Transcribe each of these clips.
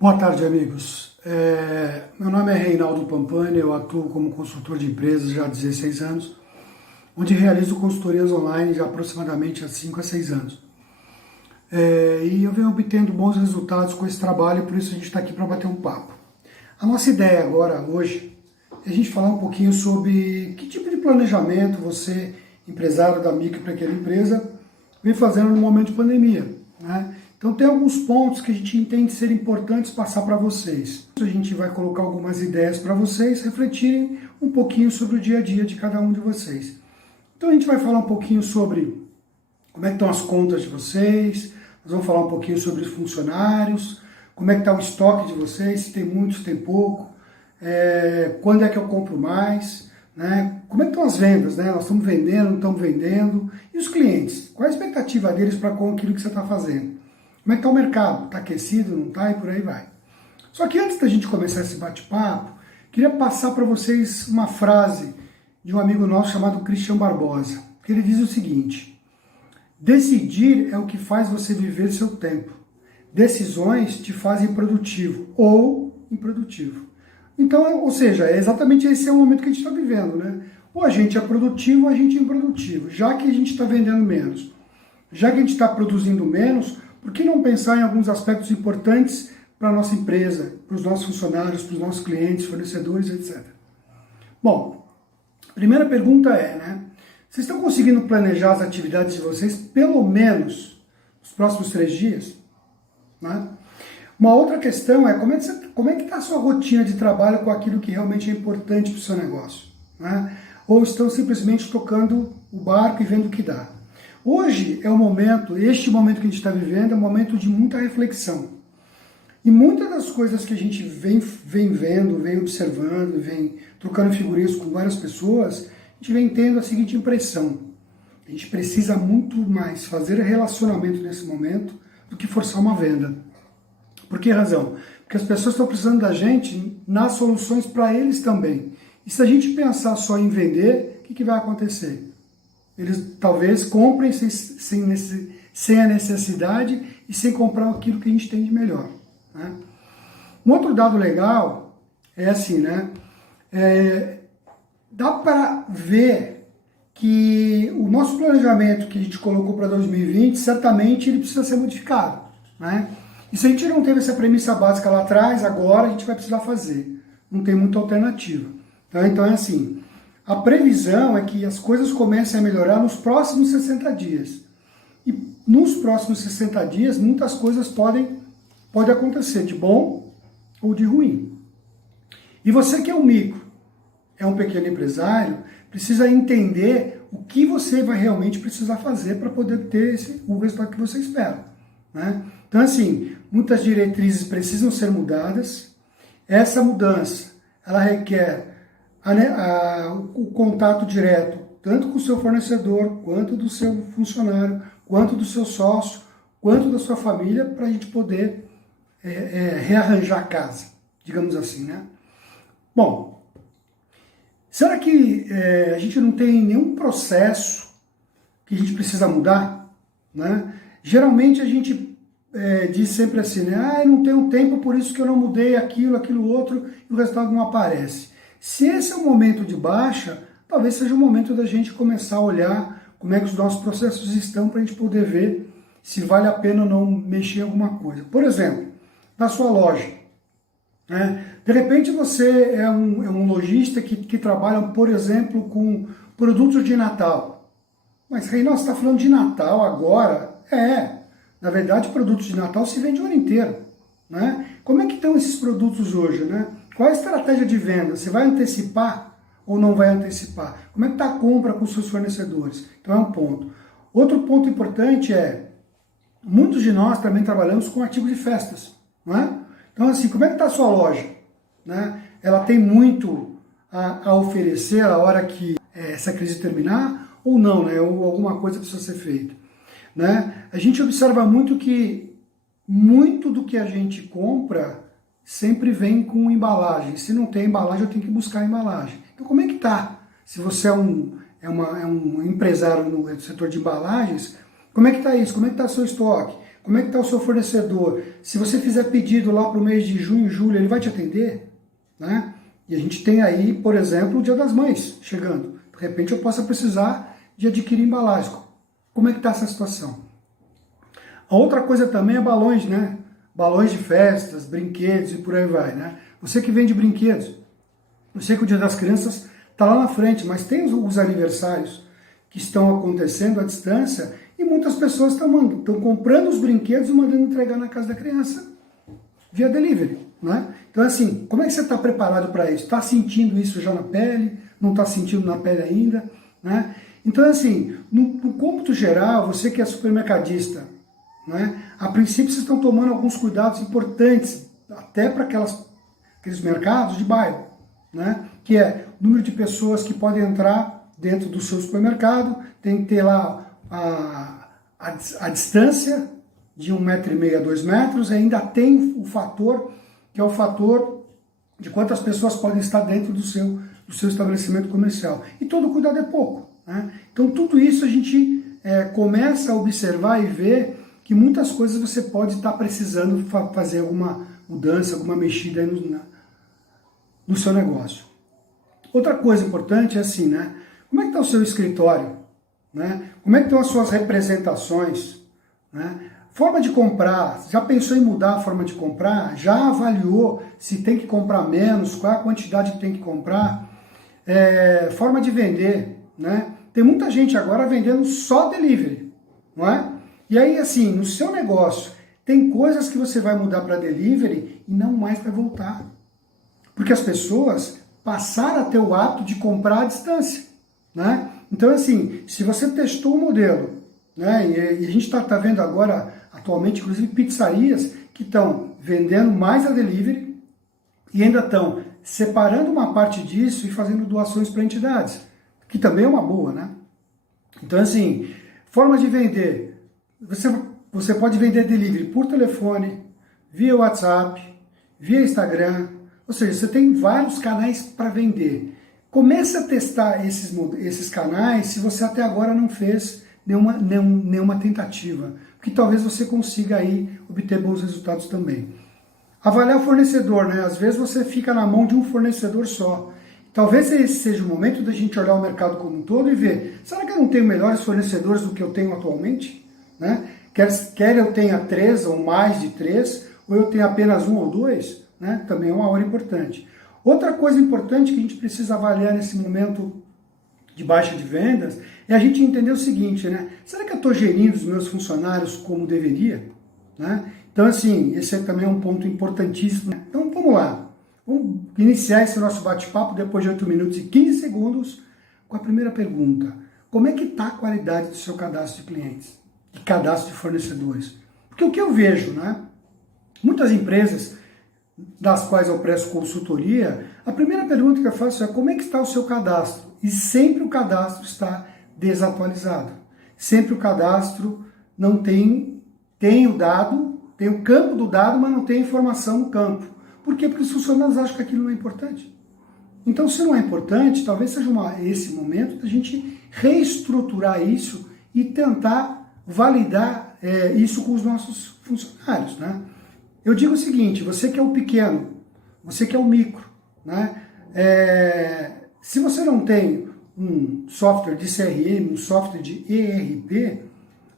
Boa tarde, amigos. Meu nome é Reinaldo Pampani, eu atuo como consultor de empresas já há 16 anos, onde realizo consultorias online já aproximadamente há 5 a 6 anos. E eu venho obtendo bons resultados com esse trabalho, e por isso a gente está aqui para bater um papo. A nossa ideia agora, hoje, é a gente falar um pouquinho sobre que tipo de planejamento você, empresário da micro e pequena empresa, vem fazendo no momento de pandemia, né? Então tem alguns pontos que a gente entende ser importantes passar para vocês. A gente vai colocar algumas ideias para vocês refletirem um pouquinho sobre o dia a dia de cada um de vocês. Então a gente vai falar um pouquinho sobre como é que estão as contas de vocês, nós vamos falar um pouquinho sobre os funcionários, como é que está o estoque de vocês, se tem muito, se tem pouco, quando é que eu compro mais, né? Como é que estão as vendas, né? Nós estamos vendendo, não estamos vendendo, e os clientes, qual é a expectativa deles para com aquilo que você está fazendo? Como é que está o mercado? Está aquecido, não está? E por aí vai. Só que antes da gente começar esse bate-papo, queria passar para vocês uma frase de um amigo nosso chamado Christian Barbosa, que ele diz o seguinte: decidir é o que faz você viver seu tempo. Decisões te fazem produtivo ou improdutivo. Então, ou seja, é exatamente esse é o momento que a gente está vivendo, né? Ou a gente é produtivo ou a gente é improdutivo. Já que a gente está vendendo menos, já que a gente está produzindo menos, por que não pensar em alguns aspectos importantes para a nossa empresa, para os nossos funcionários, para os nossos clientes, fornecedores, etc. Bom, a primeira pergunta né? Vocês estão conseguindo planejar as atividades de vocês pelo menos nos próximos 3 dias? Né? Uma outra questão é como é que está a sua rotina de trabalho com aquilo que realmente é importante para o seu negócio? Né? Ou estão simplesmente tocando o barco e vendo o que dá? Hoje é o momento, este momento que a gente está vivendo é um momento de muita reflexão. E muitas das coisas que a gente vem vendo, vem observando, vem trocando figurinhas com várias pessoas, a gente vem tendo a seguinte impressão: a gente precisa muito mais fazer relacionamento nesse momento do que forçar uma venda. Por que razão? Porque as pessoas estão precisando da gente nas soluções para eles também. E se a gente pensar só em vender, o que vai acontecer? Eles talvez comprem sem a necessidade e sem comprar aquilo que a gente tem de melhor. Né? Um outro dado legal é assim, né? Dá para ver que o nosso planejamento que a gente colocou para 2020, certamente ele precisa ser modificado. Né? E se a gente não teve essa premissa básica lá atrás, agora a gente vai precisar fazer. Não tem muita alternativa. Então é assim, a previsão é que as coisas comecem a melhorar nos próximos 60 dias. E nos próximos 60 dias, muitas coisas podem acontecer, de bom ou de ruim. E você que é um micro, é um pequeno empresário, precisa entender o que você vai realmente precisar fazer para poder ter o resultado que você espera. Né? Então, assim, muitas diretrizes precisam ser mudadas. Essa mudança, ela requer o contato direto, tanto com o seu fornecedor, quanto do seu funcionário, quanto do seu sócio, quanto da sua família, para a gente poder rearranjar a casa, digamos assim, né? Bom, será que a gente não tem nenhum processo que a gente precisa mudar? Né? Geralmente a gente diz sempre assim, né? Eu não tenho tempo, por isso que eu não mudei aquilo outro, e o resultado não aparece. Se esse é um momento de baixa, talvez seja o momento da gente começar a olhar como é que os nossos processos estão para a gente poder ver se vale a pena ou não mexer em alguma coisa. Por exemplo, na sua loja. Né? De repente você é um lojista que trabalha, por exemplo, com produtos de Natal. Mas, Reinaldo, você está falando de Natal agora? Na verdade, produtos de Natal se vende o ano inteiro. Né? Como é que estão esses produtos hoje? Né? Qual é a estratégia de venda? Você vai antecipar ou não vai antecipar? Como é que está a compra com os seus fornecedores? Então é um ponto. Outro ponto importante muitos de nós também trabalhamos com artigos de festas. Não é? Então assim, como é que está a sua loja? Né? Ela tem muito a oferecer a hora que essa crise terminar ou não? Né? Ou alguma coisa precisa ser feita? Né? A gente observa muito que muito do que a gente compra sempre vem com embalagem. Se não tem embalagem, eu tenho que buscar a embalagem. Então, como é que está? Se você é um empresário no setor de embalagens, como é que está isso? Como é que está seu estoque? Como é que está o seu fornecedor? Se você fizer pedido lá para o mês de junho, julho, ele vai te atender? Né? E a gente tem aí, por exemplo, o Dia das Mães chegando. De repente eu possa precisar de adquirir embalagem. Como é que está essa situação? A outra coisa também é balões, né? Balões de festas, brinquedos e por aí vai, né? Você que vende brinquedos, eu sei que o Dia das Crianças está lá na frente, mas tem os aniversários que estão acontecendo à distância e muitas pessoas estão comprando os brinquedos e mandando entregar na casa da criança via delivery, né? Então, assim, como é que você está preparado para isso? Está sentindo isso já na pele? Não está sentindo na pele ainda? Né? Então, assim, no cômputo geral, você que é supermercadista, né, a princípio vocês estão tomando alguns cuidados importantes, até para aqueles mercados de bairro, né, que é o número de pessoas que podem entrar dentro do seu supermercado, tem que ter lá a distância de 1,5 m a 2 metros, ainda tem o fator, que é o fator de quantas pessoas podem estar dentro do seu estabelecimento comercial. E todo cuidado é pouco. Né? Então tudo isso a gente começa a observar e ver que muitas coisas você pode estar precisando fazer alguma mudança, alguma mexida aí no seu negócio. Outra coisa importante é assim, né? Como é que está o seu escritório? Né? Como é que estão as suas representações? Né? Forma de comprar, já pensou em mudar a forma de comprar? Já avaliou se tem que comprar menos, qual é a quantidade que tem que comprar? Forma de vender, né? Tem muita gente agora vendendo só delivery, não é? E aí, assim, no seu negócio, tem coisas que você vai mudar para delivery e não mais vai voltar. Porque as pessoas passaram a ter o hábito de comprar à distância, né? Então, assim, se você testou o modelo, né? E a gente está vendo agora, atualmente, inclusive, pizzarias que estão vendendo mais a delivery e ainda estão separando uma parte disso e fazendo doações para entidades, que também é uma boa, né? Então, assim, forma de vender. Você pode vender delivery por telefone, via WhatsApp, via Instagram, ou seja, você tem vários canais para vender. Comece a testar esses canais se você até agora não fez nenhuma tentativa, porque talvez você consiga aí obter bons resultados também. Avaliar o fornecedor, né? Às vezes você fica na mão de um fornecedor só. Talvez esse seja o momento da gente olhar o mercado como um todo e ver, será que eu não tenho melhores fornecedores do que eu tenho atualmente? Né? Quer eu tenha 3 ou mais de 3, ou eu tenha apenas 1 ou 2, né? Também é uma hora importante. Outra coisa importante que a gente precisa avaliar nesse momento de baixa de vendas é a gente entender o seguinte, né? Será que eu estou gerindo os meus funcionários como deveria? Né? Então, assim, esse também é um ponto importantíssimo. Então, vamos lá. Vamos iniciar esse nosso bate-papo depois de 8 minutos e 15 segundos com a primeira pergunta. Como é que está a qualidade do seu cadastro de clientes? De cadastro de fornecedores? Porque o que eu vejo, né? Muitas empresas das quais eu presto consultoria, a primeira pergunta que eu faço é como é que está o seu cadastro? E sempre o cadastro está desatualizado. Sempre o cadastro não tem o dado, tem o campo do dado, mas não tem informação no campo. Por quê? Porque os funcionários acham que aquilo não é importante. Então, se não é importante, talvez seja esse momento da gente reestruturar isso e tentar validar isso com os nossos funcionários, né? Eu digo o seguinte, você que é o pequeno, você que é o micro, né? Se você não tem um software de CRM, um software de ERP,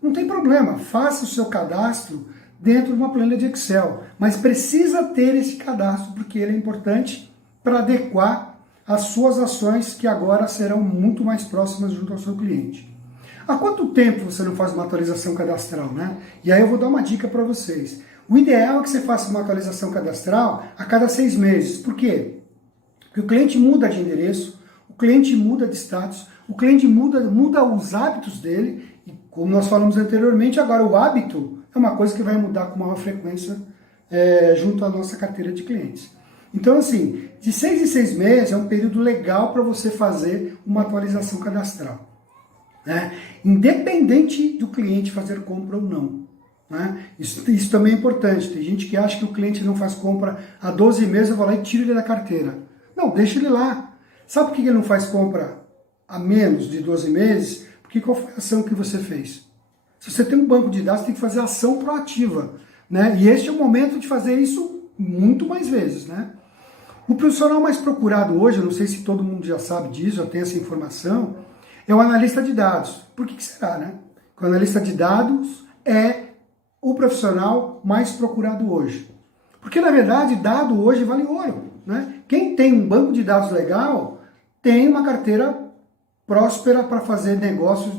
não tem problema, faça o seu cadastro dentro de uma planilha de Excel, mas precisa ter esse cadastro, porque ele é importante para adequar as suas ações que agora serão muito mais próximas junto ao seu cliente. Há quanto tempo você não faz uma atualização cadastral, né? E aí eu vou dar uma dica para vocês. O ideal é que você faça uma atualização cadastral a cada 6 meses. Por quê? Porque o cliente muda de endereço, o cliente muda de status, o cliente muda os hábitos dele, e como nós falamos anteriormente, agora o hábito é uma coisa que vai mudar com maior frequência junto à nossa carteira de clientes. Então, assim, de 6 em 6 meses é um período legal para você fazer uma atualização cadastral. Né? Independente do cliente fazer compra ou não. Né? Isso também é importante. Tem gente que acha que o cliente não faz compra há 12 meses, eu vou lá e tiro ele da carteira. Não, deixa ele lá. Sabe por que ele não faz compra há menos de 12 meses? Porque qual foi a ação que você fez? Se você tem um banco de dados, você tem que fazer ação proativa, né? E este é o momento de fazer isso muito mais vezes, né? O profissional mais procurado hoje, eu não sei se todo mundo já sabe disso, já tem essa informação, é o analista de dados. Por que será, né? Porque o analista de dados é o profissional mais procurado hoje. Porque, na verdade, dado hoje vale ouro, né? Quem tem um banco de dados legal tem uma carteira próspera para fazer negócios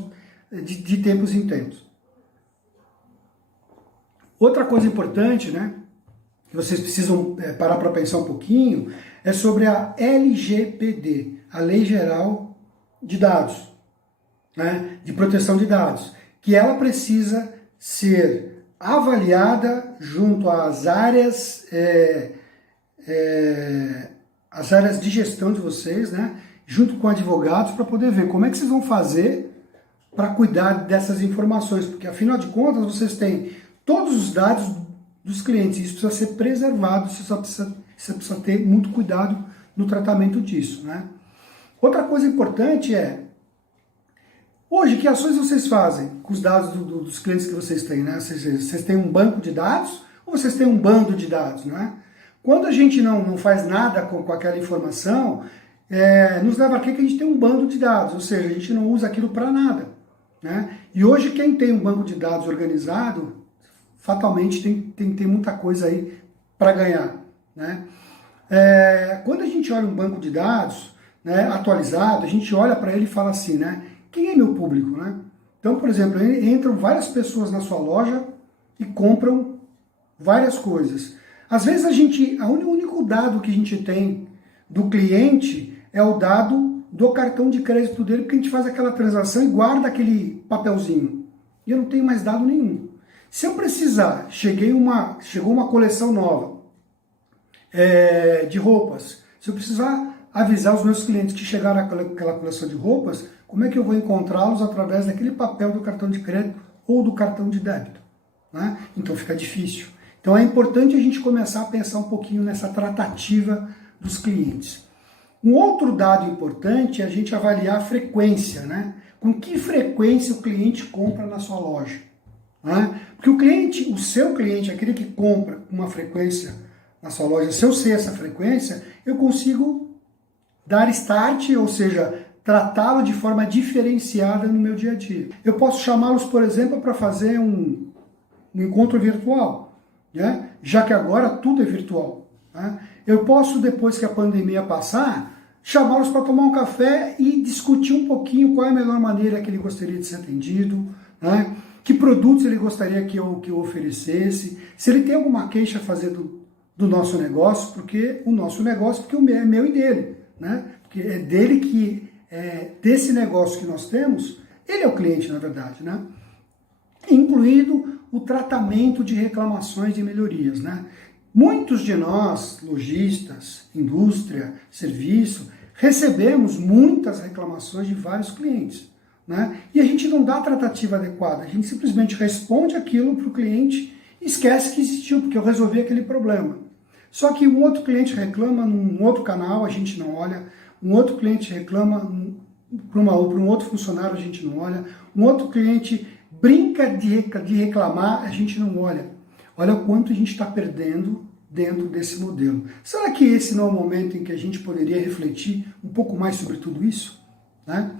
de tempos em tempos. Outra coisa importante, né, que vocês precisam parar para pensar um pouquinho, é sobre a LGPD, a Lei Geral de Dados, né, de Proteção de Dados, que ela precisa ser avaliada junto às áreas, as áreas de gestão de vocês, né, junto com advogados, para poder ver como é que vocês vão fazer para cuidar dessas informações, porque afinal de contas vocês têm todos os dados dos clientes, isso precisa ser preservado, você precisa ter muito cuidado no tratamento disso, né? Outra coisa importante é, hoje, que ações vocês fazem com os dados dos clientes que vocês têm, né? Vocês têm um banco de dados ou vocês têm um bando de dados, né? Quando a gente não faz nada com aquela informação, nos leva a crer que a gente tem um bando de dados, ou seja, a gente não usa aquilo para nada, né? E hoje quem tem um banco de dados organizado, fatalmente tem muita coisa aí para ganhar, né? Quando a gente olha um banco de dados, né, atualizado, a gente olha para ele e fala assim, né? Quem é meu público, né? Então, por exemplo, entram várias pessoas na sua loja e compram várias coisas. Às vezes o único dado que a gente tem do cliente é o dado do cartão de crédito dele, porque a gente faz aquela transação e guarda aquele papelzinho. E eu não tenho mais dado nenhum. Se eu precisar, chegou uma coleção nova de roupas, se eu precisar avisar os meus clientes que chegaram aquela coleção de roupas, como é que eu vou encontrá-los através daquele papel do cartão de crédito ou do cartão de débito, né? Então fica difícil. Então é importante a gente começar a pensar um pouquinho nessa tratativa dos clientes. Um outro dado importante é a gente avaliar a frequência, né? Com que frequência o cliente compra na sua loja, né? Porque o seu cliente, aquele que compra com uma frequência na sua loja, se eu sei essa frequência, eu consigo dar start, ou seja, tratá-lo de forma diferenciada no meu dia a dia. Eu posso chamá-los, por exemplo, para fazer um encontro virtual, né? Já que agora tudo é virtual, né? Eu posso, depois que a pandemia passar, chamá-los para tomar um café e discutir um pouquinho qual é a melhor maneira que ele gostaria de ser atendido, né? Que produtos ele gostaria que eu oferecesse, se ele tem alguma queixa a fazer do nosso negócio, porque é meu e dele, né? Porque é dele desse negócio que nós temos, ele é o cliente, na verdade, né? Incluído o tratamento de reclamações e melhorias, né? Muitos de nós, lojistas, indústria, serviço, recebemos muitas reclamações de vários clientes, né? E a gente não dá a tratativa adequada, a gente simplesmente responde aquilo para o cliente e esquece que existiu, porque eu resolvi aquele problema. Só que um outro cliente reclama num outro canal, a gente não olha, um outro cliente reclama para um outro funcionário, a gente não olha, um outro cliente brinca de reclamar, a gente não olha. Olha o quanto a gente está perdendo dentro desse modelo. Será que esse não é o momento em que a gente poderia refletir um pouco mais sobre tudo isso, né?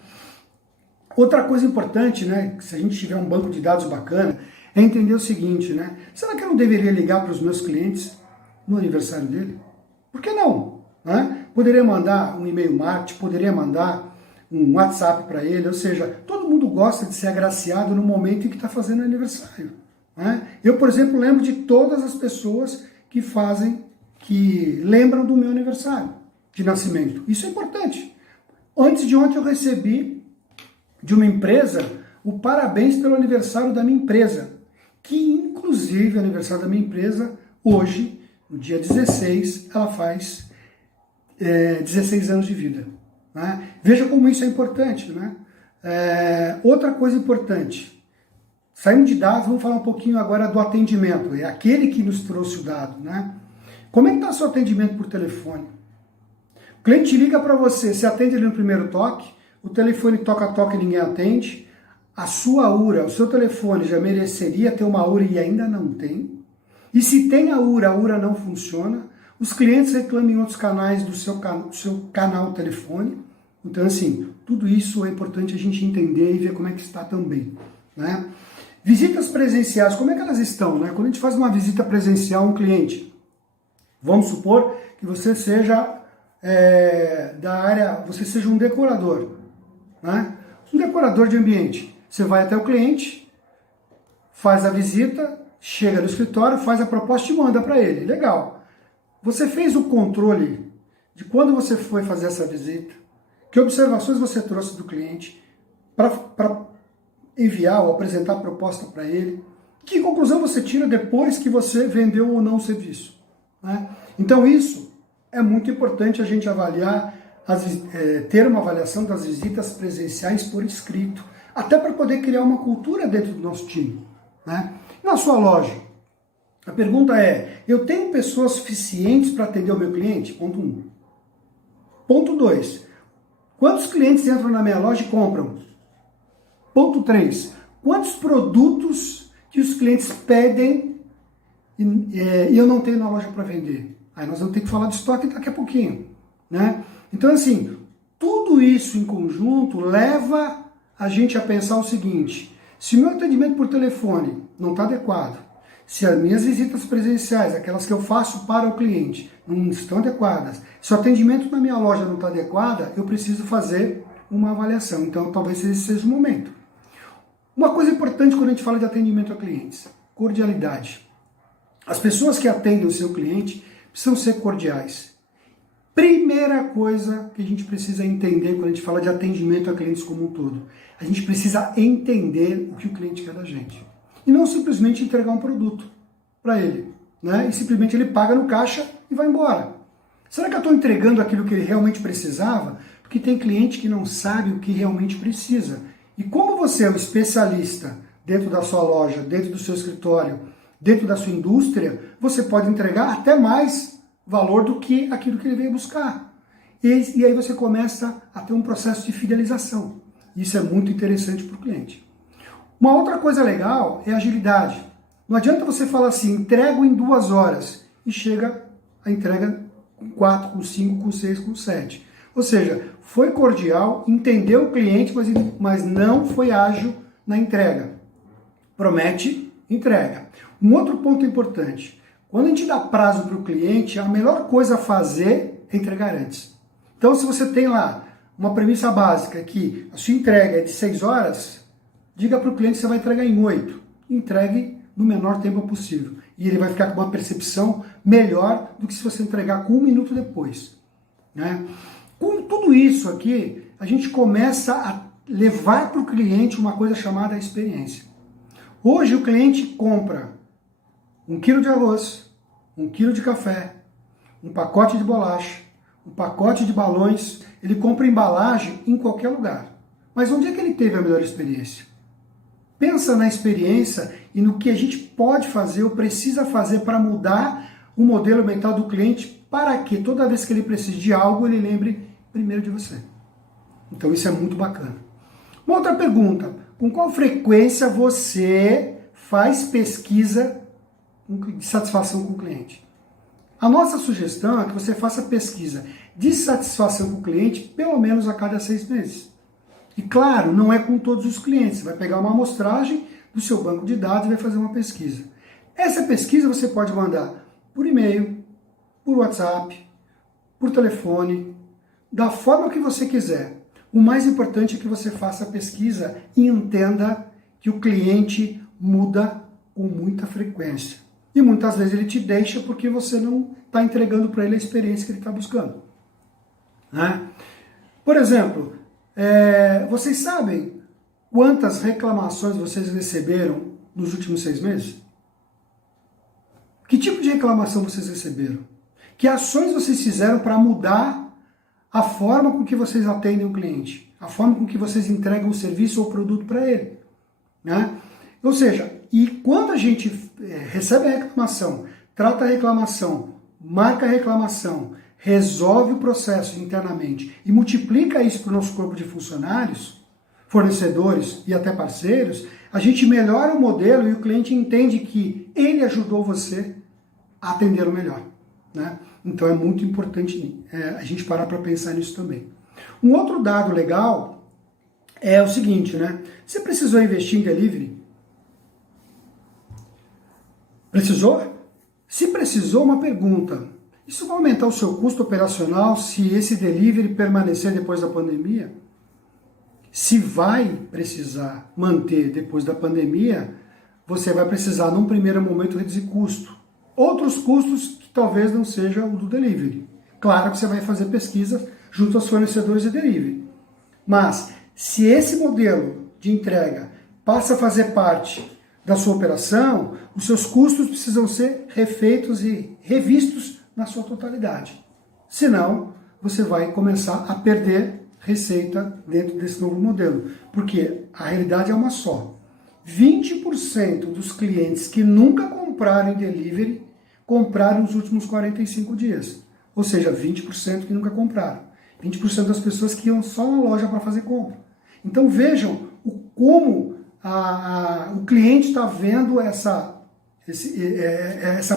Outra coisa importante, né, se a gente tiver um banco de dados bacana, é entender o seguinte, né? Será que eu não deveria ligar para os meus clientes no aniversário dele? Por que não? Né? Poderia mandar um e-mail marketing, poderia mandar um WhatsApp para ele, ou seja, todo mundo gosta de ser agraciado no momento em que está fazendo aniversário, né? Eu, por exemplo, lembro de todas as pessoas que lembram do meu aniversário de nascimento. Isso é importante. Antes de ontem eu recebi de uma empresa o parabéns pelo aniversário da minha empresa, que inclusive o aniversário da minha empresa, hoje, no dia 16, ela faz 16 anos de vida, né? Veja como isso é importante, né? Outra coisa importante, saindo de dados, vamos falar um pouquinho agora do atendimento, é aquele que nos trouxe o dado, né? Como é que está seu atendimento por telefone? O cliente liga para você atende ele no primeiro toque, o telefone toca-toca e ninguém atende, a sua URA, o seu telefone já mereceria ter uma URA e ainda não tem. E se tem a URA não funciona. Os clientes reclamam em outros canais do seu canal telefone. Então, assim, tudo isso é importante a gente entender e ver como é que está também, né? Visitas presenciais, como é que elas estão, né? Quando a gente faz uma visita presencial a um cliente, vamos supor que você seja da área, você seja um decorador, né? Um decorador de ambiente. Você vai até o cliente, faz a visita, chega no escritório, faz a proposta e manda para ele. Legal. Você fez o controle de quando você foi fazer essa visita, que observações você trouxe do cliente para enviar ou apresentar a proposta para ele, que conclusão você tira depois que você vendeu ou não o serviço, né? Então isso é muito importante a gente avaliar, ter uma avaliação das visitas presenciais por escrito, até para poder criar uma cultura dentro do nosso time, né? Na sua loja, a pergunta é, eu tenho pessoas suficientes para atender o meu cliente? Ponto 1. Ponto 2. Quantos clientes entram na minha loja e compram? Ponto 3. Quantos produtos que os clientes pedem e eu não tenho na loja para vender? Aí nós vamos ter que falar de estoque daqui a pouquinho, né? Então, assim, tudo isso em conjunto leva a gente a pensar o seguinte: se o meu atendimento por telefone não está adequado, se as minhas visitas presenciais, aquelas que eu faço para o cliente, não estão adequadas, se o atendimento na minha loja não está adequado, eu preciso fazer uma avaliação. Então, talvez esse seja o momento. Uma coisa importante quando a gente fala de atendimento a clientes: cordialidade. As pessoas que atendem o seu cliente precisam ser cordiais. Primeira coisa que a gente precisa entender quando a gente fala de atendimento a clientes como um todo: a gente precisa entender o que o cliente quer da gente. E não simplesmente entregar um produto para ele, né? E simplesmente ele paga no caixa e vai embora. Será que eu estou entregando aquilo que ele realmente precisava? Porque tem cliente que não sabe o que realmente precisa. E como você é um especialista dentro da sua loja, dentro do seu escritório, dentro da sua indústria, você pode entregar até mais valor do que aquilo que ele veio buscar. E aí você começa a ter um processo de fidelização. Isso é muito interessante para o cliente. Uma outra coisa legal é a agilidade. Não adianta você falar assim, entrego em 2 horas, e chega a entrega com 4, com 5, com 6, com 7. Ou seja, foi cordial, entendeu o cliente, mas não foi ágil na entrega. Promete, entrega. Um outro ponto importante: quando a gente dá prazo para o cliente, a melhor coisa a fazer é entregar antes. Então, se você tem lá uma premissa básica que a sua entrega é de 6 horas, diga para o cliente que você vai entregar em 8. Entregue no menor tempo possível. E ele vai ficar com uma percepção melhor do que se você entregar com 1 minuto depois, né? Com tudo isso aqui, a gente começa a levar para o cliente uma coisa chamada experiência. Hoje o cliente compra 1 quilo de arroz, 1 quilo de café, um pacote de bolacha, um pacote de balões, ele compra embalagem em qualquer lugar. Mas onde é que ele teve a melhor experiência? Pensa na experiência e no que a gente pode fazer ou precisa fazer para mudar o modelo mental do cliente para que toda vez que ele precise de algo, ele lembre primeiro de você. Então isso é muito bacana. Uma outra pergunta: com qual frequência você faz pesquisa de satisfação com o cliente? A nossa sugestão é que você faça pesquisa de satisfação com o cliente pelo menos a cada 6 meses. E claro, não é com todos os clientes. Você vai pegar uma amostragem do seu banco de dados e vai fazer uma pesquisa. Essa pesquisa você pode mandar por e-mail, por WhatsApp, por telefone, da forma que você quiser. O mais importante é que você faça a pesquisa e entenda que o cliente muda com muita frequência. E muitas vezes ele te deixa porque você não está entregando para ele a experiência que ele está buscando, né? Por exemplo, vocês sabem quantas reclamações vocês receberam nos últimos 6 meses? Que tipo de reclamação vocês receberam? Que ações vocês fizeram para mudar a forma com que vocês atendem o cliente? A forma com que vocês entregam o serviço ou produto para ele, né? Ou seja, e quando a gente recebe a reclamação, trata a reclamação, marca a reclamação, resolve o processo internamente e multiplica isso para o nosso corpo de funcionários, fornecedores e até parceiros, a gente melhora o modelo e o cliente entende que ele ajudou você a atender o melhor, né? Então é muito importante a gente parar para pensar nisso também. Um outro dado legal é o seguinte, né? Você precisou investir em delivery? Precisou? Se precisou, uma pergunta. Isso vai aumentar o seu custo operacional se esse delivery permanecer depois da pandemia? Se vai precisar manter depois da pandemia, você vai precisar, num primeiro momento, reduzir custo. Outros custos que talvez não seja o do delivery. Claro que você vai fazer pesquisa junto aos fornecedores de delivery. Mas, se esse modelo de entrega passa a fazer parte da sua operação, os seus custos precisam ser refeitos e revistos na sua totalidade. Senão, você vai começar a perder receita dentro desse novo modelo. Porque a realidade é uma só. 20% dos clientes que nunca compraram em delivery compraram nos últimos 45 dias. Ou seja, 20% que nunca compraram. 20% das pessoas que iam só na loja para fazer compra. Então vejam como o cliente está vendo essa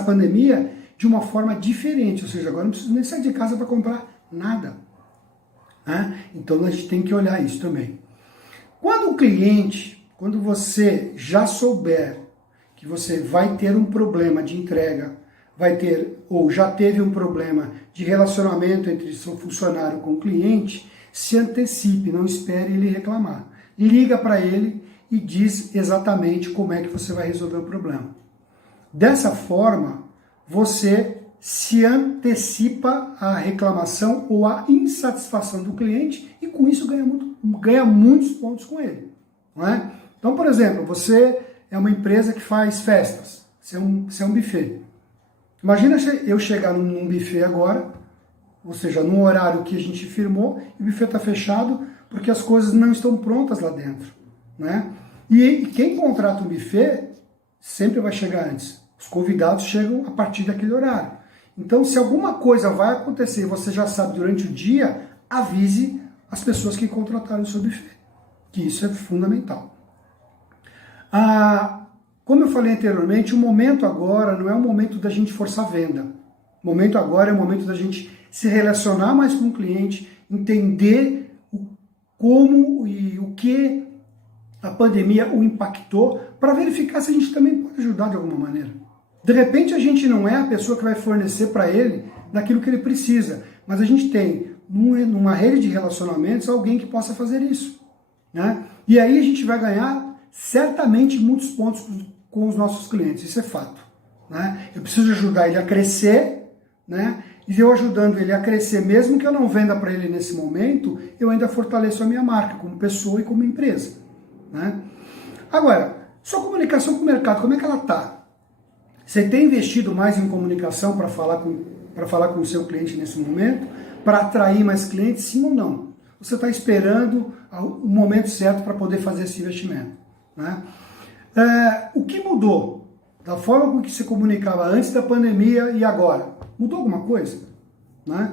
pandemia de uma forma diferente. Ou seja, agora não preciso nem sair de casa para comprar nada. Né? Então a gente tem que olhar isso também. Quando você já souber que você vai ter um problema de entrega, vai ter ou já teve um problema de relacionamento entre seu funcionário com o cliente, se antecipe, não espere ele reclamar. Liga para ele e diz exatamente como é que você vai resolver o problema. Dessa forma, você se antecipa à reclamação ou à insatisfação do cliente e com isso ganha muitos pontos com ele. Não é? Então, por exemplo, você é uma empresa que faz festas, você é um buffet. Imagina eu chegar num buffet agora, ou seja, num horário que a gente firmou, e o buffet está fechado porque as coisas não estão prontas lá dentro. Né? E quem contrata um buffet sempre vai chegar antes. Os convidados chegam a partir daquele horário. Então, se alguma coisa vai acontecer e você já sabe durante o dia, avise as pessoas que contrataram o seu buffet, que isso é fundamental. Como eu falei anteriormente, o momento agora não é o momento da gente forçar a venda. O momento agora é o momento da gente se relacionar mais com o cliente, entender como e o que a pandemia o impactou, para verificar se a gente também pode ajudar de alguma maneira. De repente a gente não é a pessoa que vai fornecer para ele daquilo que ele precisa, mas a gente tem numa rede de relacionamentos alguém que possa fazer isso. Né? E aí a gente vai ganhar certamente muitos pontos com os nossos clientes, isso é fato. Né? Eu preciso ajudar ele a crescer, né? E eu ajudando ele a crescer, mesmo que eu não venda para ele nesse momento, eu ainda fortaleço a minha marca como pessoa e como empresa. Né? Agora, sua comunicação com o mercado, como é que ela está? Você tem investido mais em comunicação para falar com o seu cliente nesse momento? Para atrair mais clientes, sim ou não? Você está esperando o momento certo para poder fazer esse investimento. Né? O que mudou da forma com que se comunicava antes da pandemia e agora? Mudou alguma coisa? Né?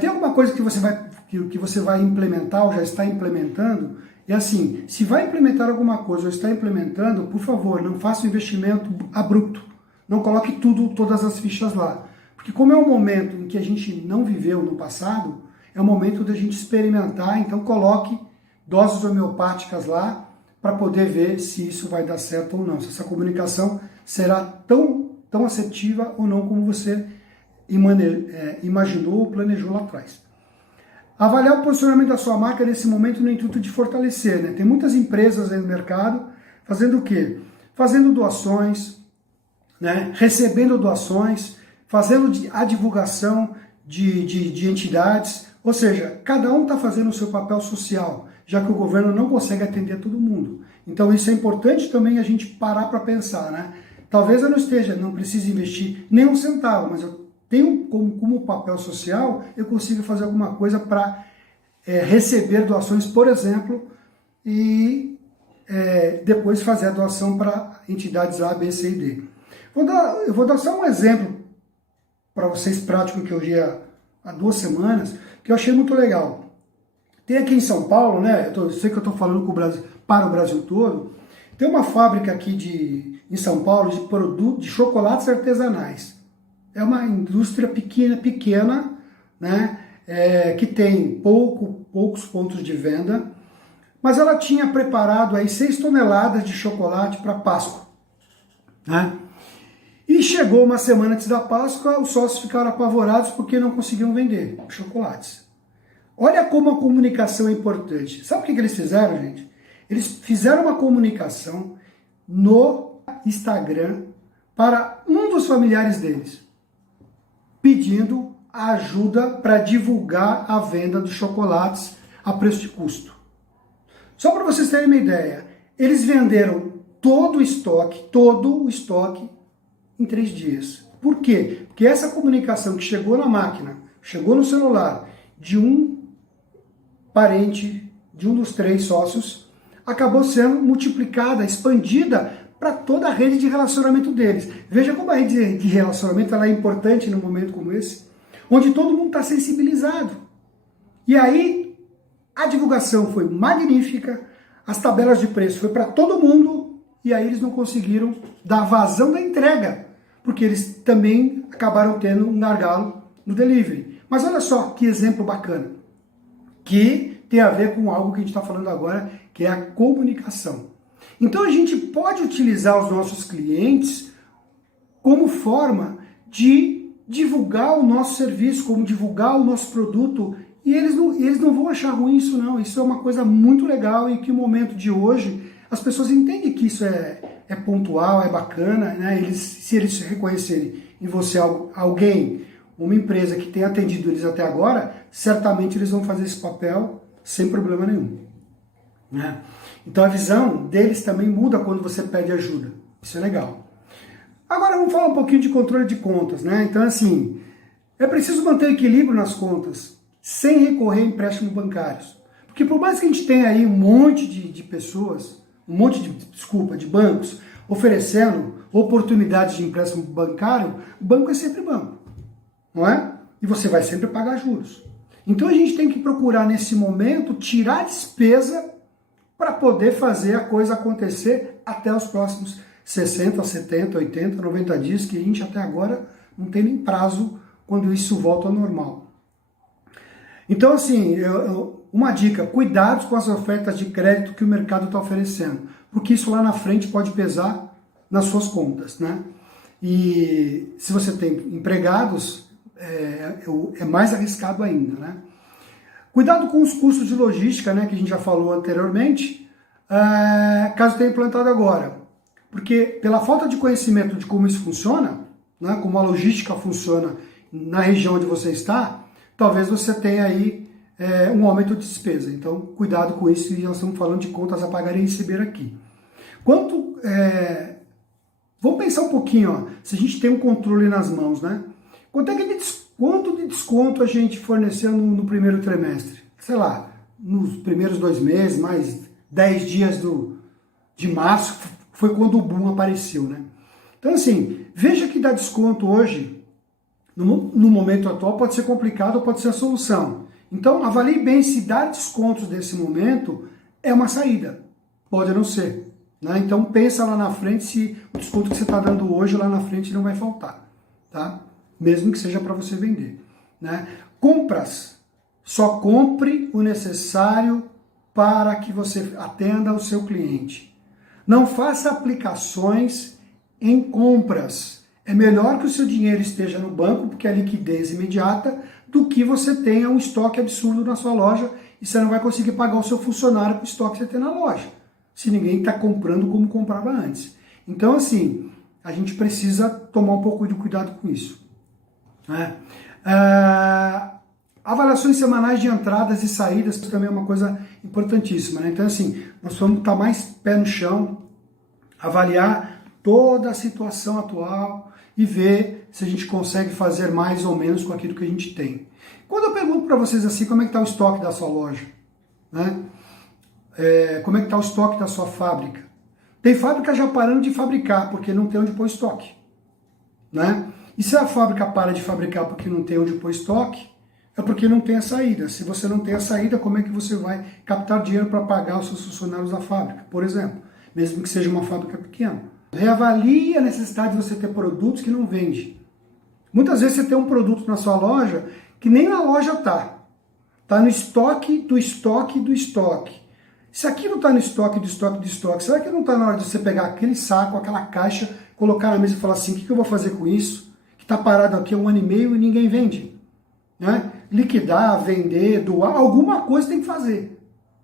Tem alguma coisa que você vai implementar ou já está implementando? E assim, se vai implementar alguma coisa ou está implementando, por favor, não faça um investimento abrupto. Não coloque todas as fichas lá. Porque como é um momento em que a gente não viveu no passado, é o momento da gente experimentar, então coloque doses homeopáticas lá para poder ver se isso vai dar certo ou não. Se essa comunicação será tão assertiva ou não como você imaginou ou planejou lá atrás. Avaliar o posicionamento da sua marca nesse momento no intuito de fortalecer. Né? Tem muitas empresas aí no mercado fazendo o quê? Fazendo doações, né? Recebendo doações, fazendo a divulgação de entidades, ou seja, cada um está fazendo o seu papel social, já que o governo não consegue atender todo mundo. Então isso é importante também a gente parar para pensar, né? Talvez eu não precise investir nem um centavo, mas eu tenho como papel social, eu consigo fazer alguma coisa para receber doações, por exemplo, e depois fazer a doação para entidades A, B, C e D. Eu vou dar só um exemplo para vocês prático que eu vi há 2 semanas, que eu achei muito legal. Tem aqui em São Paulo, né? Eu sei que eu estou falando para o Brasil todo. Tem uma fábrica aqui em São Paulo de produtos de chocolates artesanais. É uma indústria pequena, né? Que tem poucos pontos de venda, mas ela tinha preparado aí 6 toneladas de chocolate para Páscoa, né? E chegou uma semana antes da Páscoa, os sócios ficaram apavorados porque não conseguiam vender chocolates. Olha como a comunicação é importante. Sabe o que eles fizeram, gente? Eles fizeram uma comunicação no Instagram para um dos familiares deles, pedindo ajuda para divulgar a venda de chocolates a preço de custo. Só para vocês terem uma ideia, eles venderam todo o estoque em 3 dias. Por quê? Porque essa comunicação que chegou na máquina, chegou no celular de um parente, de um dos 3 sócios, acabou sendo multiplicada, expandida para toda a rede de relacionamento deles. Veja como a rede de relacionamento ela é importante num momento como esse, onde todo mundo está sensibilizado. E aí, a divulgação foi magnífica, as tabelas de preço foi para todo mundo, e aí eles não conseguiram dar vazão da entrega, porque eles também acabaram tendo um gargalo no delivery. Mas olha só que exemplo bacana, que tem a ver com algo que a gente está falando agora, que é a comunicação. Então a gente pode utilizar os nossos clientes como forma de divulgar o nosso serviço, como divulgar o nosso produto, e eles não vão achar ruim isso não. Isso é uma coisa muito legal e que no momento de hoje as pessoas entendem que isso é pontual, é bacana, né? Se eles reconhecerem em você alguém, uma empresa que tem atendido eles até agora, certamente eles vão fazer esse papel sem problema nenhum, né? Então a visão deles também muda quando você pede ajuda. Isso é legal. Agora vamos falar um pouquinho de controle de contas, né? Então assim, é preciso manter equilíbrio nas contas, sem recorrer a empréstimos bancários. Porque por mais que a gente tenha aí um monte de pessoas, de bancos, oferecendo oportunidades de empréstimo bancário, banco é sempre banco, não é? E você vai sempre pagar juros. Então a gente tem que procurar nesse momento tirar a despesa para poder fazer a coisa acontecer até os próximos 60, 70, 80, 90 dias, que a gente até agora não tem nem prazo quando isso volta ao normal. Então assim, uma dica, cuidado com as ofertas de crédito que o mercado está oferecendo, porque isso lá na frente pode pesar nas suas contas, né? E se você tem empregados, é mais arriscado ainda, né? Cuidado com os custos de logística, né, que a gente já falou anteriormente, caso tenha implantado agora. Porque pela falta de conhecimento de como isso funciona, né, como a logística funciona na região onde você está, talvez você tenha aí um aumento de despesa. Então, cuidado com isso, e nós estamos falando de contas a pagar e receber aqui. Vamos pensar um pouquinho, ó, se a gente tem um controle nas mãos, né? Quanto de desconto a gente forneceu no primeiro trimestre? Sei lá, nos primeiros 2 meses, mais 10 dias de março, foi quando o boom apareceu, né? Então, assim, veja que dar desconto hoje, no momento atual, pode ser complicado ou pode ser a solução. Então, avalie bem se dar descontos nesse momento é uma saída. Pode não ser, né? Então, pensa lá na frente se o desconto que você está dando hoje, lá na frente, não vai faltar, tá? Mesmo que seja para você vender, né? Compras. Só compre o necessário para que você atenda ao seu cliente. Não faça aplicações em compras. É melhor que o seu dinheiro esteja no banco, porque é liquidez imediata, do que você tenha um estoque absurdo na sua loja e você não vai conseguir pagar o seu funcionário com o estoque que você tem na loja, se ninguém está comprando como comprava antes. Então, assim, a gente precisa tomar um pouco de cuidado com isso, né? Avaliações semanais de entradas e saídas também é uma coisa importantíssima, né? Então, assim, nós vamos estar mais pé no chão, avaliar toda a situação atual e ver se a gente consegue fazer mais ou menos com aquilo que a gente tem. Quando eu pergunto para vocês assim, como é que está o estoque da sua loja, né? Como é que está o estoque da sua fábrica? Tem fábrica já parando de fabricar porque não tem onde pôr estoque, né? E se a fábrica para de fabricar porque não tem onde pôr estoque, É porque não tem a saída. Se você não tem a saída, como é que você vai captar dinheiro para pagar os seus funcionários da fábrica, por exemplo? Mesmo que seja uma fábrica pequena. Reavalie a necessidade de você ter produtos que não vende. Muitas vezes você tem um produto na sua loja que nem na loja está. Está no estoque do estoque do estoque. Se aquilo está no estoque do estoque do estoque, será que não está na hora de você pegar aquele saco, aquela caixa, colocar na mesa e falar assim, o que eu vou fazer com isso? Que está parado aqui há 1 ano e meio e ninguém vende. Né? Liquidar, vender, doar, alguma coisa tem que fazer.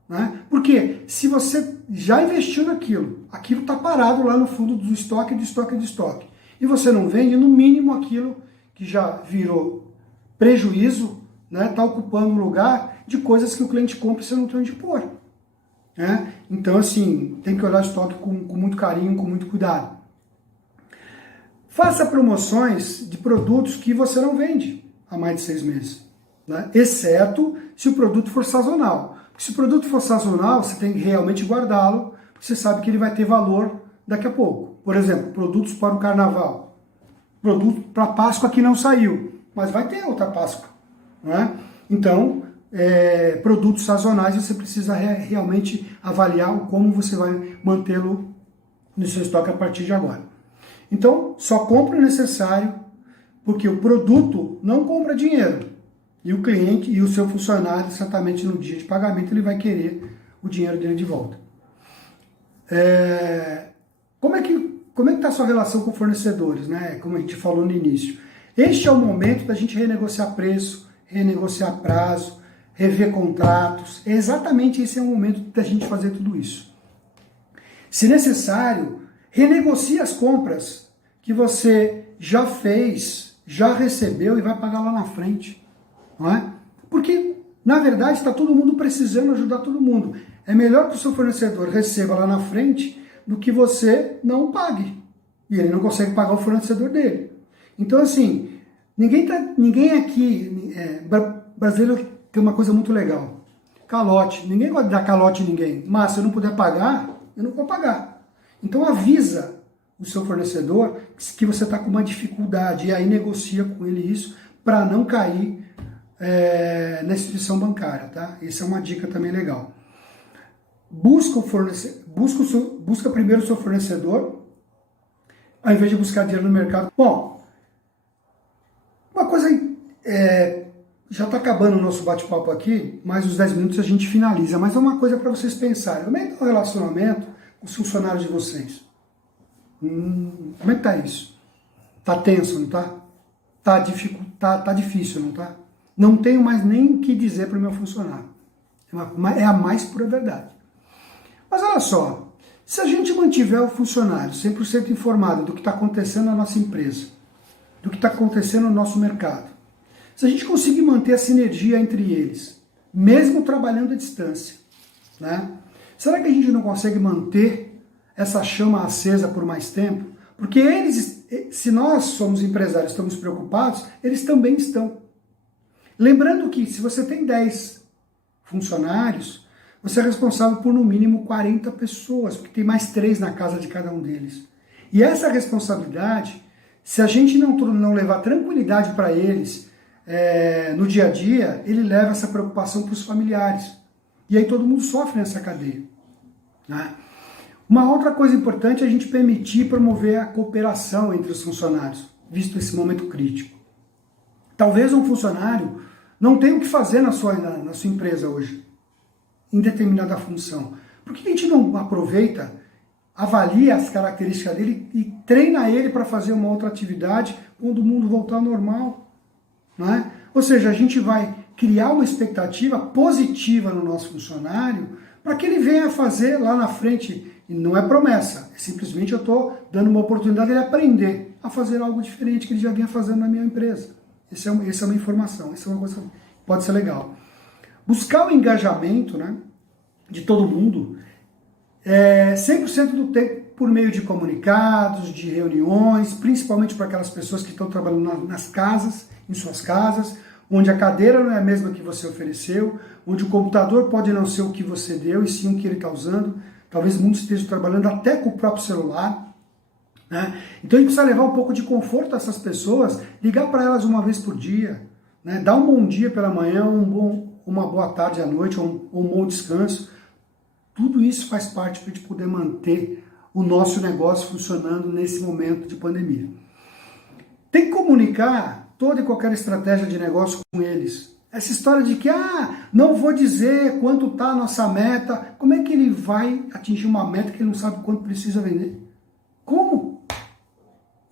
Né? Porque se você já investiu naquilo, aquilo está parado lá no fundo do estoque, do estoque, do estoque, e você não vende, no mínimo aquilo que já virou prejuízo, né, está ocupando um lugar de coisas que o cliente compra e você não tem onde pôr. Né? Então, assim, tem que olhar o estoque com muito carinho, com muito cuidado. Faça promoções de produtos que você não vende há mais de 6 meses, né? Exceto se o produto for sazonal. Porque se o produto for sazonal, você tem que realmente guardá-lo, porque você sabe que ele vai ter valor daqui a pouco. Por exemplo, produtos para o carnaval. Produto para Páscoa que não saiu, mas vai ter outra Páscoa. Né? Então, produtos sazonais você precisa realmente avaliar como você vai mantê-lo no seu estoque a partir de agora. Então, só compre o necessário, porque o produto não compra dinheiro. E o cliente e o seu funcionário, certamente no dia de pagamento, ele vai querer o dinheiro dele de volta. Como é que está a sua relação com fornecedores, né? Como a gente falou no início. Este é o momento da gente renegociar preço, renegociar prazo, rever contratos. Exatamente esse é o momento da gente fazer tudo isso. Se necessário, renegocie as compras que você já fez, já recebeu e vai pagar lá na frente. Não é? Porque, na verdade, está todo mundo precisando ajudar todo mundo. É melhor que o seu fornecedor receba lá na frente do que você não pague. E ele não consegue pagar o fornecedor dele. Então, assim, ninguém aqui, brasileiro tem uma coisa muito legal. Calote. Ninguém vai dar calote em ninguém. Mas se eu não puder pagar, eu não vou pagar. Então avisa o seu fornecedor que você está com uma dificuldade e aí negocia com ele isso para não cair na instituição bancária. Tá? Essa é uma dica também legal. Busca primeiro o seu fornecedor, ao invés de buscar dinheiro no mercado. Bom, uma coisa já está acabando o nosso bate-papo aqui, mais uns 10 minutos a gente finaliza, mas é uma coisa para vocês pensarem. Como é que está o relacionamento com os funcionários de vocês? Como é que está isso? Está tenso, não está? Tá difícil, não está? Não tenho mais nem o que dizer para o meu funcionário. É a mais pura verdade. Mas olha só, se a gente mantiver o funcionário 100% informado do que está acontecendo na nossa empresa, do que está acontecendo no nosso mercado, se a gente conseguir manter a sinergia entre eles, mesmo trabalhando à distância, né? Será que a gente não consegue manter essa chama acesa por mais tempo? Porque eles, se nós somos empresários, estamos preocupados, eles também estão. Lembrando que se você tem 10 funcionários, você é responsável por no mínimo 40 pessoas, porque tem mais 3 na casa de cada um deles. E essa responsabilidade, se a gente não levar tranquilidade para eles no dia a dia, ele leva essa preocupação para os familiares. E aí todo mundo sofre nessa cadeia. Né? Uma outra coisa importante é a gente permitir promover a cooperação entre os funcionários, visto esse momento crítico. Talvez um funcionário não tenha o que fazer na sua empresa hoje, em determinada função. Por que a gente não aproveita, avalia as características dele e treina ele para fazer uma outra atividade quando o mundo voltar ao normal? Não é? Ou seja, a gente vai criar uma expectativa positiva no nosso funcionário para que ele venha fazer lá na frente. E não é promessa, é simplesmente eu estou dando uma oportunidade de ele aprender a fazer algo diferente que ele já vinha fazendo na minha empresa. Essa é uma informação, essa é uma coisa que pode ser legal. Buscar o engajamento, né, de todo mundo, 100% do tempo por meio de comunicados, de reuniões, principalmente para aquelas pessoas que estão trabalhando nas casas, em suas casas, onde a cadeira não é a mesma que você ofereceu, onde o computador pode não ser o que você deu, e sim o que ele está usando. Talvez muitos estejam trabalhando até com o próprio celular. Né? Então a gente precisa levar um pouco de conforto a essas pessoas, ligar para elas uma vez por dia, né? Dá um bom dia pela manhã, uma boa tarde à noite, um bom descanso. Tudo isso faz parte para a gente poder manter o nosso negócio funcionando nesse momento de pandemia. Tem que comunicar toda e qualquer estratégia de negócio com eles. Essa história de que, não vou dizer quanto está a nossa meta, como é que ele vai atingir uma meta que ele não sabe quanto precisa vender? Como?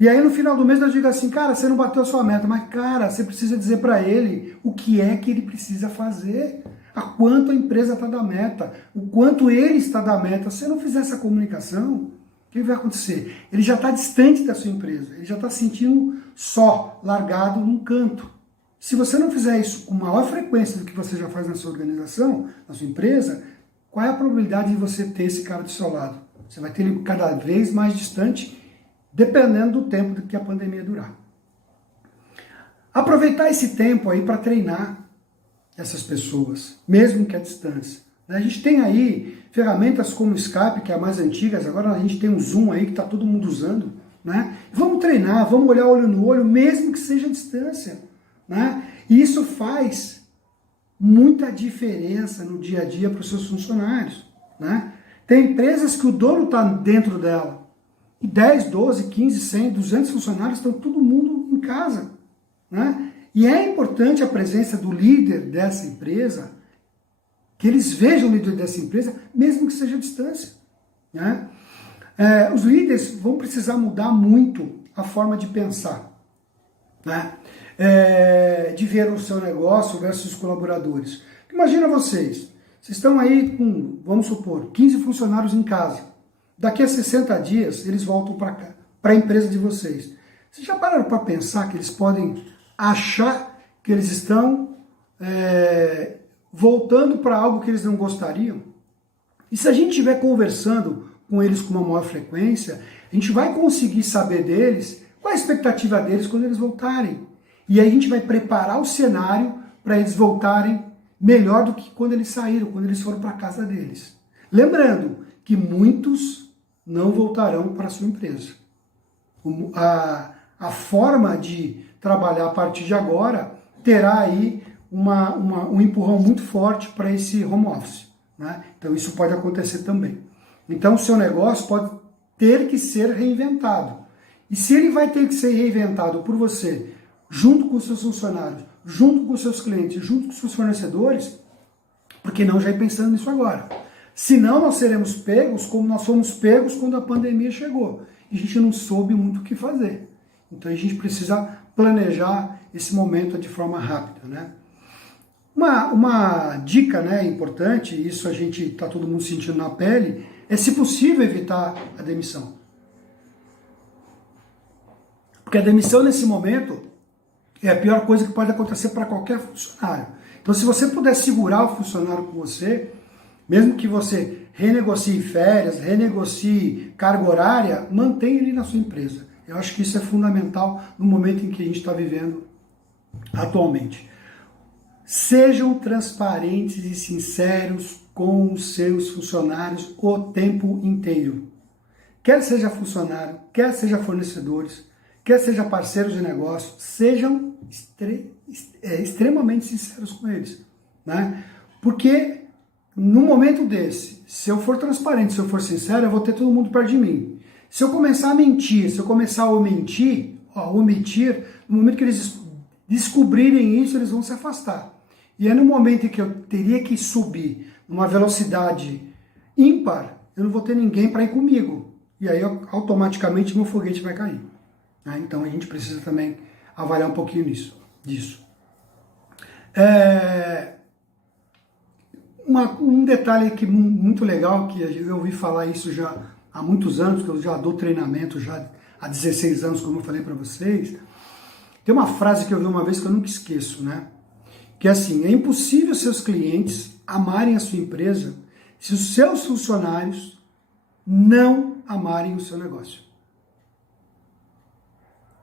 E aí no final do mês eu digo assim, cara, você não bateu a sua meta, mas cara, você precisa dizer para ele o que é que ele precisa fazer, a quanto a empresa está da meta, o quanto ele está da meta. Se você não fizer essa comunicação, o que vai acontecer? Ele já está distante da sua empresa, ele já está se sentindo só, largado num canto. Se você não fizer isso com maior frequência do que você já faz na sua organização, na sua empresa, qual é a probabilidade de você ter esse cara do seu lado? Você vai ter ele cada vez mais distante, dependendo do tempo que a pandemia durar. Aproveitar esse tempo aí para treinar essas pessoas, mesmo que à distância. A gente tem aí ferramentas como o Skype, que é a mais antiga, agora a gente tem um Zoom aí que está todo mundo usando, né? Vamos treinar, vamos olhar olho no olho, mesmo que seja à distância, né? E isso faz muita diferença no dia a dia para os seus funcionários, né? Tem empresas que o dono está dentro dela, e 10, 12, 15, 100, 200 funcionários estão todo mundo em casa, né? E é importante a presença do líder dessa empresa, que eles vejam o líder dessa empresa, mesmo que seja à distância, né? Os líderes vão precisar mudar muito a forma de pensar, né? De ver o seu negócio versus os colaboradores. Imagina vocês estão aí com, vamos supor, 15 funcionários em casa. Daqui a 60 dias, eles voltam para a empresa de vocês. Vocês já pararam para pensar que eles podem achar que eles estão voltando para algo que eles não gostariam? E se a gente estiver conversando com eles com uma maior frequência, a gente vai conseguir saber deles, qual é a expectativa deles quando eles voltarem. E aí a gente vai preparar o cenário para eles voltarem melhor do que quando eles saíram, quando eles foram para a casa deles. Lembrando que muitos não voltarão para a sua empresa. A forma de trabalhar a partir de agora terá aí um empurrão muito forte para esse home office, né? Então isso pode acontecer também. Então o seu negócio pode ter que ser reinventado. E se ele vai ter que ser reinventado por você, junto com os seus funcionários, junto com os seus clientes, junto com os seus fornecedores, por que não já ir pensando nisso agora? Senão nós seremos pegos como nós fomos pegos quando a pandemia chegou. E a gente não soube muito o que fazer. Então a gente precisa planejar esse momento de forma rápida, né? Uma dica, né, importante, isso a gente está todo mundo sentindo na pele, é, se possível, evitar a demissão. Porque a demissão nesse momento é a pior coisa que pode acontecer para qualquer funcionário. Então, se você puder segurar o funcionário com você, mesmo que você renegocie férias, renegocie carga horária, mantenha ele na sua empresa. Eu acho que isso é fundamental no momento em que a gente está vivendo atualmente. Sejam transparentes e sinceros com os seus funcionários o tempo inteiro. Quer seja funcionário, quer seja fornecedores, quer seja parceiros de negócio, sejam extremamente sinceros com eles, né? Porque no momento desse, se eu for transparente, se eu for sincero, eu vou ter todo mundo perto de mim. Se eu começar a mentir, se eu começar a omitir, no momento que eles descobrirem isso, eles vão se afastar. E é no momento em que eu teria que subir numa velocidade ímpar, eu não vou ter ninguém para ir comigo. E aí automaticamente meu foguete vai cair. Então a gente precisa também avaliar um pouquinho disso. Um detalhe aqui muito legal, que eu ouvi falar isso já há muitos anos, que eu já dou treinamento já há 16 anos, como eu falei para vocês. Tem uma frase que eu vi uma vez que eu nunca esqueço, né? Que é assim: é impossível seus clientes amarem a sua empresa se os seus funcionários não amarem o seu negócio.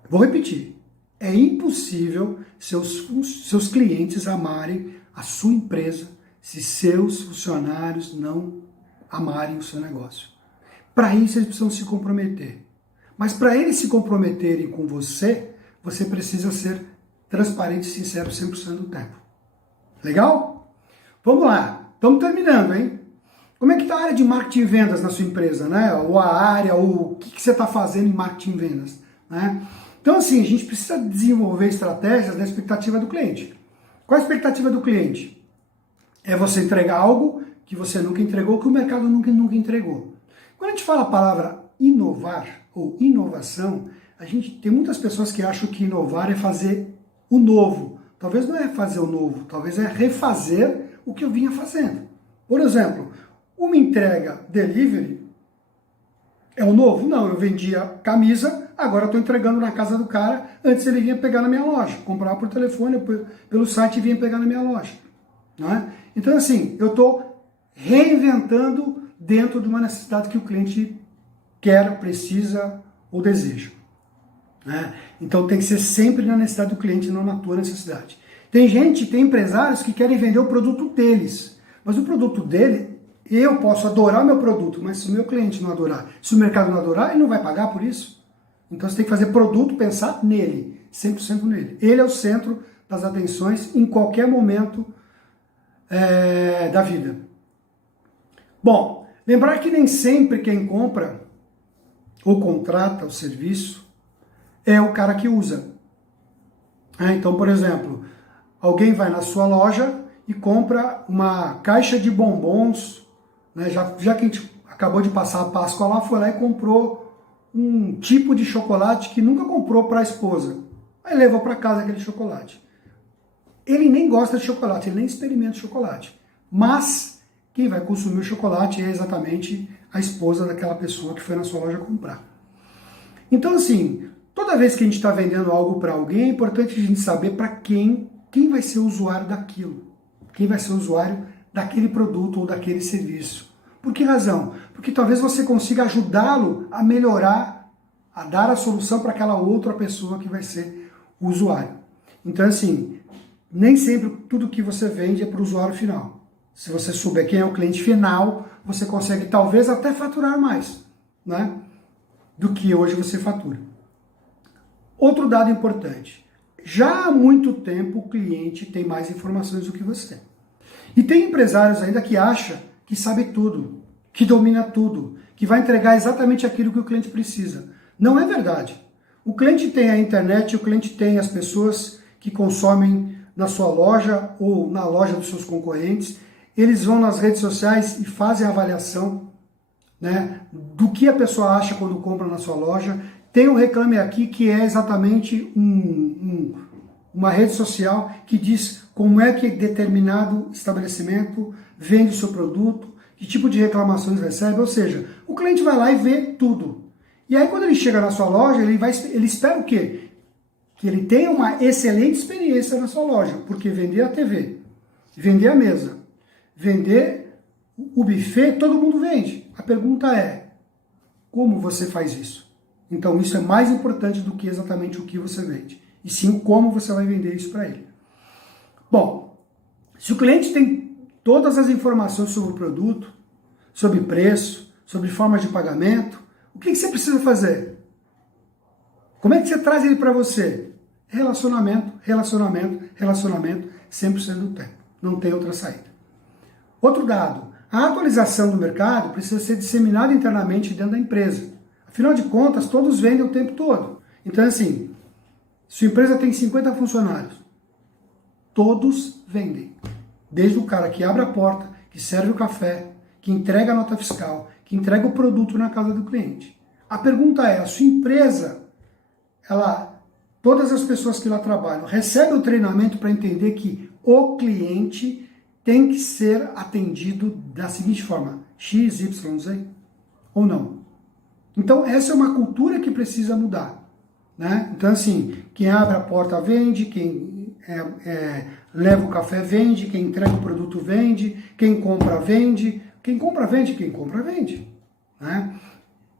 Vou repetir. É impossível seus clientes amarem a sua empresa se seus funcionários não amarem o seu negócio. Para isso eles precisam se comprometer. Mas para eles se comprometerem com você, você precisa ser transparente e sincero 100% do tempo. Legal? Vamos lá. Estamos terminando, hein? Como é que está a área de marketing e vendas na sua empresa, né? Ou a área, ou o que você está fazendo em marketing e vendas, né? Então, assim, a gente precisa desenvolver estratégias na expectativa do cliente. Qual a expectativa do cliente? É você entregar algo que você nunca entregou, que o mercado nunca entregou. Quando a gente fala a palavra inovar ou inovação, a gente tem muitas pessoas que acham que inovar é fazer o novo. Talvez não é fazer o novo, talvez é refazer o que eu vinha fazendo. Por exemplo, uma entrega delivery é o novo? Não, eu vendia camisa, agora estou entregando na casa do cara, antes ele vinha pegar na minha loja, comprava por telefone, pelo site e vinha pegar na minha loja. Não é? Então, assim, eu estou reinventando dentro de uma necessidade que o cliente quer, precisa ou deseja. Né? Então tem que ser sempre na necessidade do cliente, não na tua necessidade. Tem empresários que querem vender o produto deles, mas o produto dele, eu posso adorar o meu produto, mas se o meu cliente não adorar, se o mercado não adorar, ele não vai pagar por isso. Então você tem que fazer produto, pensar nele, 100% nele. Ele é o centro das atenções em qualquer momento da vida. Bom, lembrar que nem sempre quem compra ou contrata o serviço é o cara que usa. Então, por exemplo, alguém vai na sua loja e compra uma caixa de bombons, né? Já que a gente acabou de passar a Páscoa lá, foi lá e comprou um tipo de chocolate que nunca comprou para a esposa. Aí levou para casa aquele chocolate. Ele nem gosta de chocolate, ele nem experimenta chocolate. Mas quem vai consumir o chocolate é exatamente a esposa daquela pessoa que foi na sua loja comprar. Então, assim, toda vez que a gente está vendendo algo para alguém, é importante a gente saber para quem vai ser o usuário daquilo. Quem vai ser o usuário daquele produto ou daquele serviço. Por que razão? Porque talvez você consiga ajudá-lo a melhorar, a dar a solução para aquela outra pessoa que vai ser o usuário. Então, assim, nem sempre tudo que você vende é para o usuário final. Se você souber quem é o cliente final, você consegue talvez até faturar mais, né, do que hoje você fatura. Outro dado importante. Já há muito tempo o cliente tem mais informações do que você. E tem empresários ainda que acham que sabe tudo, que domina tudo, que vai entregar exatamente aquilo que o cliente precisa. Não é verdade. O cliente tem a internet, o cliente tem as pessoas que consomem na sua loja ou na loja dos seus concorrentes. Eles vão nas redes sociais e fazem a avaliação, né, do que a pessoa acha quando compra na sua loja. Tem um Reclame Aqui, que é exatamente uma rede social que diz como é que determinado estabelecimento vende o seu produto, que tipo de reclamações recebe, ou seja, o cliente vai lá e vê tudo. E aí quando ele chega na sua loja, ele espera o quê? Que ele tenha uma excelente experiência na sua loja, porque vender a TV, vender a mesa, vender o buffet, todo mundo vende. A pergunta é, como você faz isso? Então isso é mais importante do que exatamente o que você vende, e sim como você vai vender isso para ele. Bom, se o cliente tem todas as informações sobre o produto, sobre preço, sobre forma de pagamento, o que você precisa fazer? Como é que você traz ele para você? Relacionamento, relacionamento, relacionamento, 100% do tempo. Não tem outra saída. Outro dado, a atualização do mercado precisa ser disseminada internamente dentro da empresa. Afinal de contas, todos vendem o tempo todo. Então, assim, sua empresa tem 50 funcionários, todos vendem. Desde o cara que abre a porta, que serve o café, que entrega a nota fiscal, que entrega o produto na casa do cliente. A pergunta é, a sua empresa, todas as pessoas que lá trabalham, recebem o treinamento para entender que o cliente tem que ser atendido da seguinte forma, X, Y, Z, ou não? Então, essa é uma cultura que precisa mudar, né? Então, assim, quem abre a porta vende, quem leva o café vende, quem entrega o produto vende, quem compra vende, quem compra vende, né?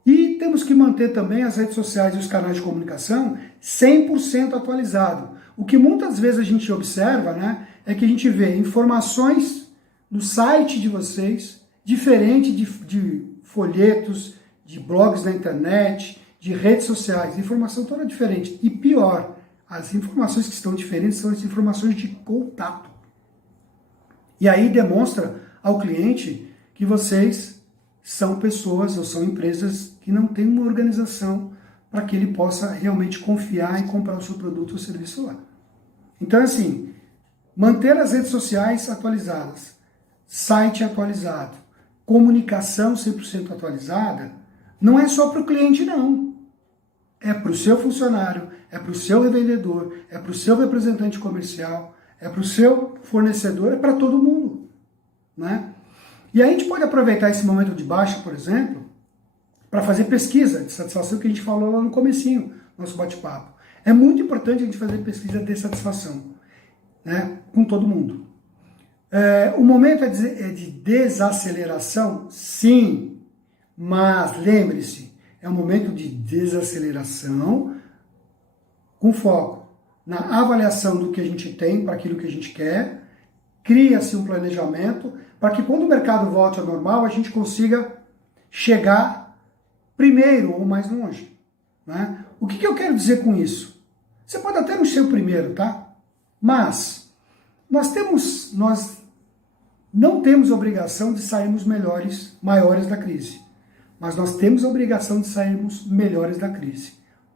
E temos que manter também as redes sociais e os canais de comunicação 100% atualizado. O que muitas vezes a gente observa, né, é que a gente vê informações no site de vocês, diferente de folhetos, de blogs na internet, de redes sociais, informação toda diferente. E pior, As informações que estão diferentes são as informações de contato. E aí demonstra ao cliente que vocês são pessoas ou são empresas que não têm uma organização para que ele possa realmente confiar e comprar o seu produto ou serviço lá. Então, assim, manter as redes sociais atualizadas, site atualizado, comunicação 100% atualizada, não é só para o cliente, não. É para o seu funcionário, é para o seu revendedor, é para o seu representante comercial, é para o seu fornecedor, é para todo mundo, né? E aí a gente pode aproveitar esse momento de baixa, por exemplo, para fazer pesquisa de satisfação que a gente falou lá no comecinho, nosso bate-papo. É muito importante a gente fazer pesquisa de satisfação, né, com todo mundo. O momento é de desaceleração? Sim, mas lembre-se, é um momento de desaceleração com foco na avaliação do que a gente tem para aquilo que a gente quer, cria-se um planejamento para que quando o mercado volte ao normal, a gente consiga chegar primeiro ou mais longe, né? O que eu quero dizer com isso? Você pode até não ser o primeiro, tá? Mas nós não temos obrigação de sairmos maiores da crise. Mas nós temos a obrigação de sairmos melhores da crise.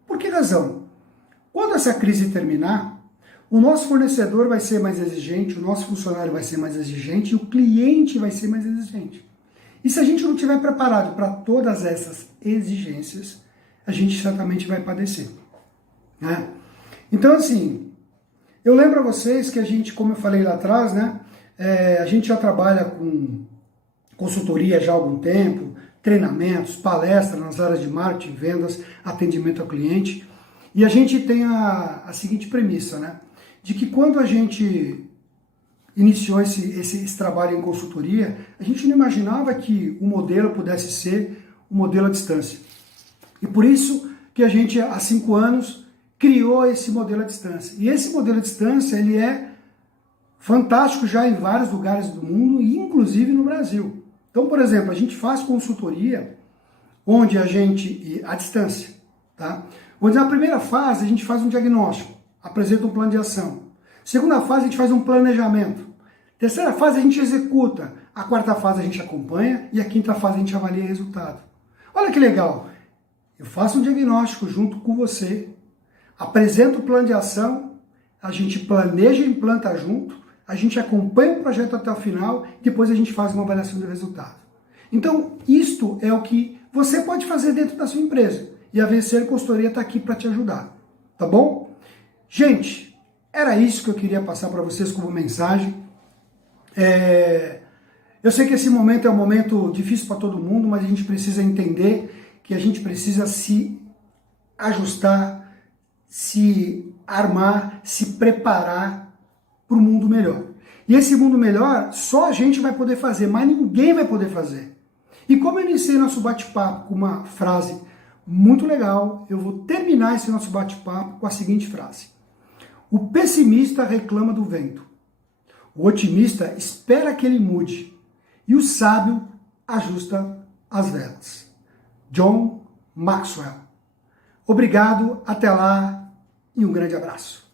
Por que razão? Quando essa crise terminar, o nosso fornecedor vai ser mais exigente, o nosso funcionário vai ser mais exigente e o cliente vai ser mais exigente. E se a gente não estiver preparado para todas essas exigências, a gente certamente vai padecer, né? Então, assim, eu lembro a vocês que a gente, como eu falei lá atrás, né, a gente já trabalha com consultoria já há algum tempo, treinamentos, palestras nas áreas de marketing, vendas, atendimento ao cliente. E a gente tem a seguinte premissa, né? De que quando a gente iniciou esse trabalho em consultoria, a gente não imaginava que o modelo pudesse ser um modelo à distância. E por isso que a gente, há 5 anos, criou esse modelo à distância. E esse modelo à distância, ele é fantástico já em vários lugares do mundo, e inclusive no Brasil. Então, por exemplo, a gente faz consultoria onde a gente, à distância, tá? Onde na primeira fase a gente faz um diagnóstico, apresenta um plano de ação. Segunda fase a gente faz um planejamento. Terceira fase a gente executa. A quarta fase a gente acompanha e a quinta fase a gente avalia o resultado. Olha que legal! Eu faço um diagnóstico junto com você, apresento o plano de ação, a gente planeja e implanta junto, a gente acompanha o projeto até o final, depois a gente faz uma avaliação do resultado. Então, isto é o que você pode fazer dentro da sua empresa. E a Vencer Consultoria está aqui para te ajudar, tá bom? Gente, era isso que eu queria passar para vocês como mensagem. Eu sei que esse momento é um momento difícil para todo mundo, mas a gente precisa entender que a gente precisa se ajustar, se armar, se preparar para um mundo melhor. E esse mundo melhor só a gente vai poder fazer, mas ninguém vai poder fazer. E como eu iniciei nosso bate-papo com uma frase muito legal, eu vou terminar esse nosso bate-papo com a seguinte frase: o pessimista reclama do vento, o otimista espera que ele mude e o sábio ajusta as velas. John Maxwell. Obrigado, até lá e um grande abraço.